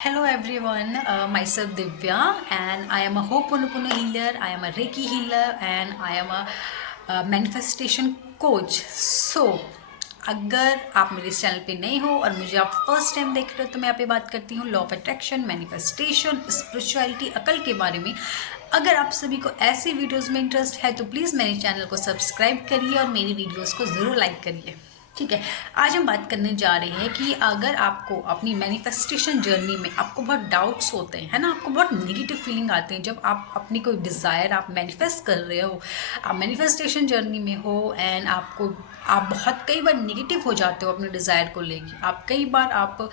Hello everyone, myself Divya and I am a Ho'oponopono healer, I am a Reiki healer and I am a manifestation coach. So, अगर आप मेरे इस channel पे नए हो और मुझे आप फर्स्ट टाइम देख रहे हो तो मैं यहाँ पे बात करती हूँ law of attraction, manifestation, spirituality, अकल के बारे में। अगर आप सभी को ऐसी वीडियोस में इंटरेस्ट है तो प्लीज़ मेरे चैनल को सब्सक्राइब करिए और मेरी वीडियोस को ज़रूर लाइक करिए। ठीक है, आज हम बात करने जा रहे हैं कि अगर आपको अपनी मैनिफेस्टेशन जर्नी में आपको बहुत डाउट्स होते हैं, है ना, आपको बहुत नेगेटिव फीलिंग आते हैं जब आप अपनी कोई डिज़ायर आप मैनिफेस्ट कर रहे हो, आप मैनिफेस्टेशन जर्नी में हो एंड आप बहुत कई बार नेगेटिव हो जाते हो अपने डिज़ायर को लेके। आप कई बार आप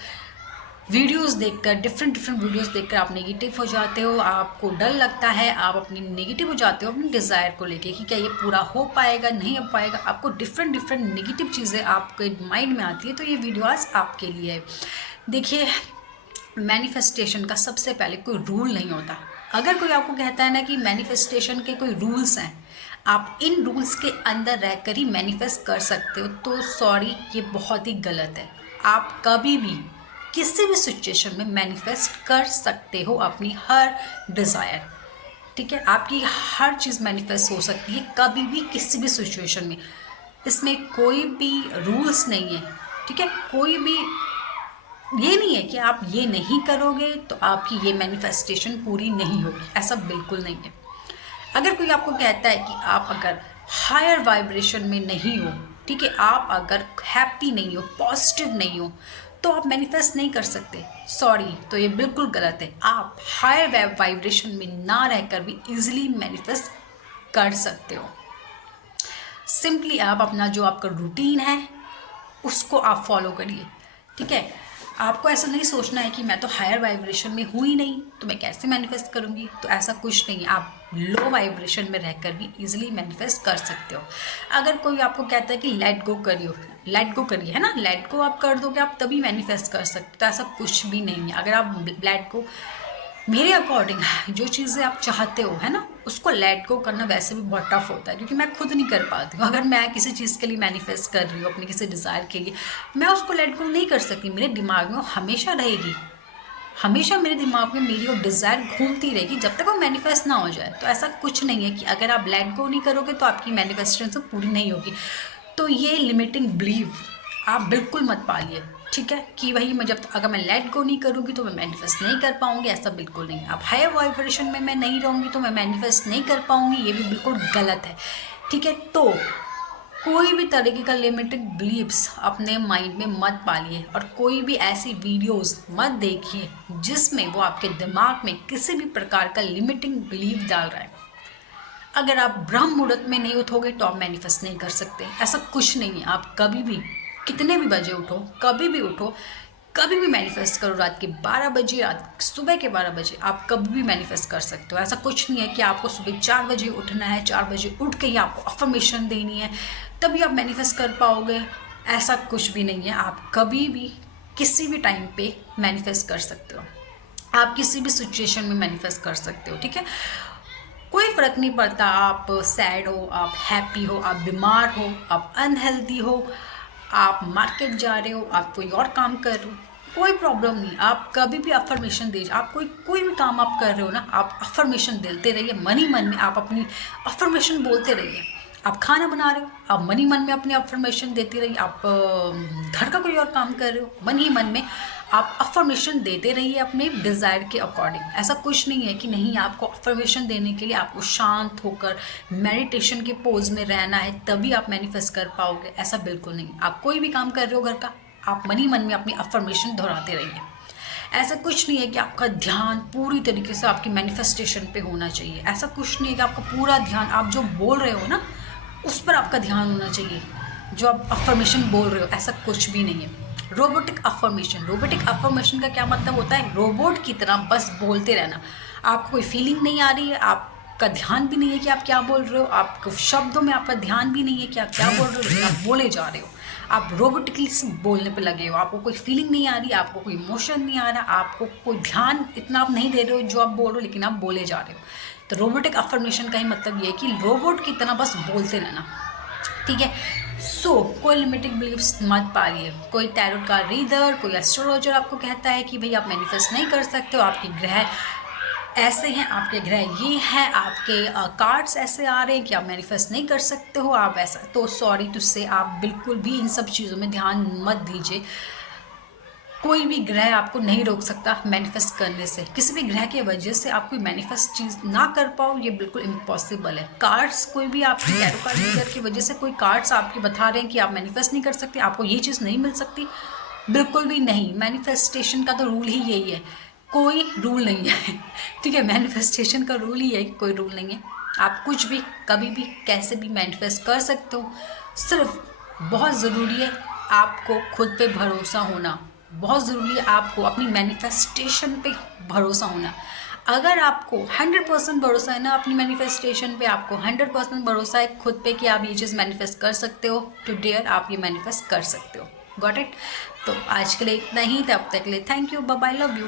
वीडियोस देखकर डिफरेंट वीडियोस देखकर आप नेगेटिव हो जाते हो, आपको डर लगता है, आप अपनी नेगेटिव हो जाते हो अपनी डिज़ायर को लेके कि क्या ये पूरा हो पाएगा नहीं हो पाएगा। आपको डिफरेंट नेगेटिव चीज़ें आपके माइंड में आती है, तो ये वीडियो आज आपके लिए है। देखिए, मैनिफेस्टेशन का सबसे पहले कोई रूल नहीं होता। अगर कोई आपको कहता है ना कि मैनिफेस्टेशन के कोई रूल्स हैं, आप इन रूल्स के अंदर रहकर ही मैनिफेस्ट कर सकते हो, तो सॉरी, ये बहुत ही गलत है। आप कभी भी किसी भी सिचुएशन में मैनिफेस्ट कर सकते हो अपनी हर डिज़ायर। ठीक है, आपकी हर चीज़ मैनिफेस्ट हो सकती है कभी भी किसी भी सिचुएशन में। इसमें कोई भी रूल्स नहीं है। ठीक है, कोई भी ये नहीं है कि आप ये नहीं करोगे तो आपकी ये मैनिफेस्टेशन पूरी नहीं होगी, ऐसा बिल्कुल नहीं है। अगर कोई आपको कहता है कि आप अगर हायर वाइब्रेशन में नहीं हो, ठीक है, आप अगर हैप्पी नहीं हो, पॉजिटिव नहीं हो, तो आप मैनिफेस्ट नहीं कर सकते। सॉरी, तो ये बिल्कुल गलत है। आप हायर वाइब्रेशन में ना रहकर भी इजीली मैनिफेस्ट कर सकते हो। सिंपली आप अपना जो आपका रूटीन है उसको आप फॉलो करिए। ठीक है, आपको ऐसा नहीं सोचना है कि मैं तो हायर वाइब्रेशन में हूँ ही नहीं तो मैं कैसे मैनिफेस्ट करूँगी, तो ऐसा कुछ नहीं है। आप लो वाइब्रेशन में रहकर भी इजीली मैनिफेस्ट कर सकते हो। अगर कोई आपको कहता है कि लेट गो करिए, है ना, लेट गो आप कर दोगे आप तभी मैनिफेस्ट कर सकते हो, तो ऐसा कुछ भी नहीं है। अगर आप लेट गो, मेरे अकॉर्डिंग जो चीज़ें आप चाहते हो, है ना, उसको लेट गो करना वैसे भी बहुत टफ होता है, क्योंकि मैं खुद नहीं कर पाती हूँ। अगर मैं किसी चीज़ के लिए मैनिफेस्ट कर रही हूँ अपने किसी डिज़ायर के लिए, मैं उसको लेट गो नहीं कर सकती। मेरे दिमाग में वो हमेशा रहेगी, हमेशा मेरे दिमाग में मेरी वो डिज़ायर घूमती रहेगी जब तक वो मैनिफेस्ट ना हो जाए। तो ऐसा कुछ नहीं है कि अगर आप लेट गो नहीं करोगे तो आपकी मैनिफेस्टेशन पूरी नहीं होगी। तो ये लिमिटिंग बिलीव आप बिल्कुल मत पालिए। ठीक है, कि वही मैं अगर मैं लेट गो नहीं करूँगी तो मैं मैनिफेस्ट नहीं कर पाऊँगी, ऐसा बिल्कुल नहीं। अब हायर वाइब्रेशन में मैं नहीं रहूँगी तो मैं मैनिफेस्ट नहीं कर पाऊँगी, ये भी बिल्कुल गलत है। ठीक है, तो कोई भी तरीके का लिमिटेड बिलीव्स अपने माइंड में मत पालिए और कोई भी ऐसी वीडियोस मत देखिए जिसमें वो आपके दिमाग में किसी भी प्रकार का लिमिटिंग बिलीव डाल रहा है। अगर आप ब्रह्म मुहूर्त में नहीं उठोगे तो आप मैनिफेस्ट नहीं कर सकते, ऐसा कुछ नहीं है। आप कभी भी कितने भी बजे उठो, कभी भी उठो, कभी भी मैनिफेस्ट करो। रात के 12 बजे, रात सुबह के 12 बजे, आप कभी भी मैनिफेस्ट कर सकते हो। ऐसा कुछ नहीं है कि आपको सुबह 4 बजे उठना है, 4 बजे उठ के ही आपको अफर्मेशन देनी है तभी आप मैनिफेस्ट कर पाओगे, ऐसा कुछ भी नहीं है। आप कभी भी किसी भी टाइम पे मैनिफेस्ट कर सकते हो, आप किसी भी सिचुएशन में मैनिफेस्ट कर सकते हो। ठीक है, कोई फ़र्क नहीं पड़ता आप सैड हो, आप हैप्पी हो, आप बीमार हो, आप अनहेल्दी हो, आप मार्केट जा रहे हो, आप कोई और काम कर रहे हो, कोई प्रॉब्लम नहीं। आप कभी भी अफर्मेशन दीजिए। आप कोई भी काम आप कर रहे हो ना, आप अफर्मेशन देते रहिए मन ही मन में। आप अपनी अफर्मेशन बोलते रहिए। आप खाना बना रहे हो, आप मन ही मन में अपनी अफर्मेशन देते रहिए। आप घर का कोई और काम कर रहे हो, मन ही मन में आप अफर्मेशन देते रहिए अपने डिज़ायर के अकॉर्डिंग। ऐसा कुछ नहीं है कि नहीं, आपको अफर्मेशन देने के लिए आपको शांत होकर मेडिटेशन के पोज में रहना है तभी आप मैनिफेस्ट कर पाओगे, ऐसा बिल्कुल नहीं। आप कोई भी काम कर रहे हो घर का, आप मन ही मन में अपनी अफर्मेशन दोहराते रहिए। ऐसा कुछ नहीं है कि आपका ध्यान पूरी तरीके से आपकी मैनिफेस्टेशन पे होना चाहिए। ऐसा कुछ नहीं है कि आपका पूरा ध्यान आप जो बोल रहे हो ना उस पर आपका ध्यान होना चाहिए, जो आप अफर्मेशन बोल रहे हो, ऐसा कुछ भी नहीं है। रोबोटिक अफर्मेशन का क्या मतलब होता है? रोबोट की तरह बस बोलते रहना। आपको कोई फीलिंग नहीं आ रही है, आपका ध्यान भी नहीं है कि आप क्या बोल रहे हो, आपको शब्दों में आपका ध्यान भी नहीं है कि आप क्या बोल रहे हो, लेकिन आप बोले जा रहे हो। आप रोबोटिकली बोलने पे लगे हो, आपको कोई फीलिंग नहीं आ रही, आपको कोई इमोशन नहीं आ रहा, आपको कोई ध्यान इतना आप नहीं दे रहे हो जो आप बोल रहे हो, लेकिन आप बोले जा रहे हो। तो रोबोटिक अफर्मेशन का ही मतलब ये है कि रोबोट की तरह बस बोलते रहना। ठीक है, कोई लिमिटिंग बिलीव्स मत पालिए। कोई टैरो का रीडर, कोई एस्ट्रोलॉजर आपको कहता है कि भाई आप मैनिफेस्ट नहीं कर सकते हो, आपके ग्रह ऐसे हैं, आपके ग्रह ये हैं, आपके कार्ड्स ऐसे आ रहे हैं कि आप मैनिफेस्ट नहीं कर सकते हो, आप ऐसा, तो सॉरी टू से आप बिल्कुल भी इन सब चीज़ों में ध्यान मत दीजिए। कोई भी ग्रह आपको नहीं रोक सकता मैनिफेस्ट करने से। किसी भी ग्रह की वजह से आप कोई मैनिफेस्ट चीज़ ना कर पाओ, ये बिल्कुल इम्पॉसिबल है। कार्ड्स, कोई भी आपके टैरो कार्ड रीडर की वजह से कोई कार्ड्स आपके बता रहे हैं कि आप मैनिफेस्ट नहीं कर सकते, आपको ये चीज़ नहीं मिल सकती, बिल्कुल भी नहीं। मैनिफेस्टेशन का तो रूल ही यही है, कोई रूल नहीं है। ठीक है, मैनिफेस्टेशन का रूल ही है कि कोई रूल नहीं है, आप कुछ भी कभी भी कैसे भी मैनिफेस्ट कर सकते हो। सिर्फ बहुत ज़रूरी है आपको खुद पे भरोसा होना, बहुत ज़रूरी है आपको अपनी मैनिफेस्टेशन पे भरोसा होना। अगर आपको 100% भरोसा है ना अपनी मैनिफेस्टेशन पे, आपको 100% भरोसा है खुद पे कि आप ये चीज़ मैनिफेस्ट कर सकते हो, टू डेयर आप ये मैनिफेस्ट कर सकते हो। Got it? तो आज के लिए इतना ही, तब तक के लिए thank you, bye bye, love you.